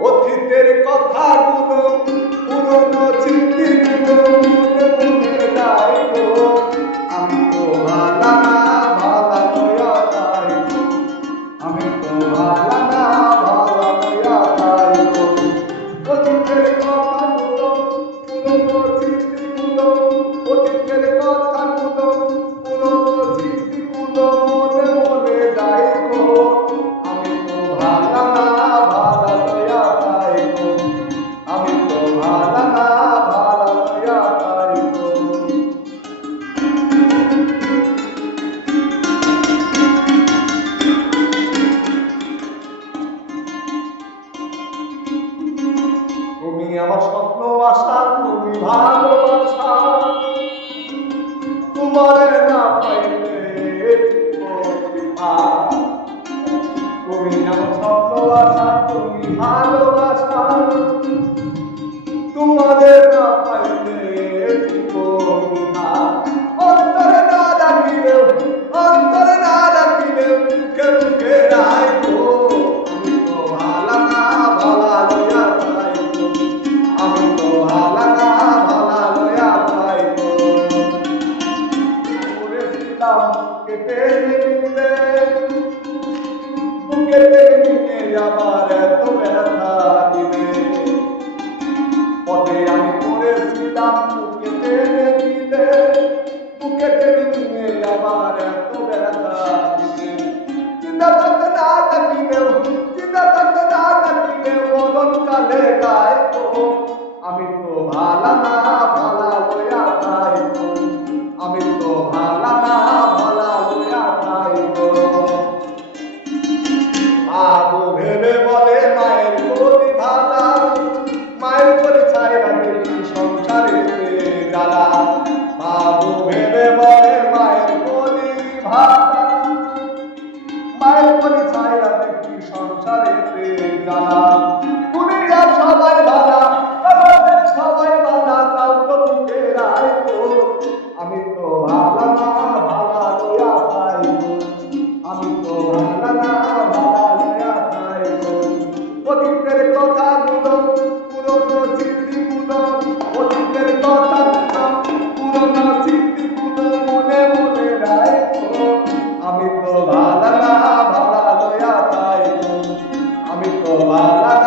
অতীতের কথাগুলো পুরনো আমি তো ভালা না ভালা নয়া তাইলো আমি তো ভালা না ভালা নয়া অতীতের কথাগুলো আমার স্বপ্ন আশা, তুমি ভালোবাসা তোমার না পাইলে তুমি আমার স্বপ্ন আশা, তুমি ভালোবাসা তোমাদের cada lá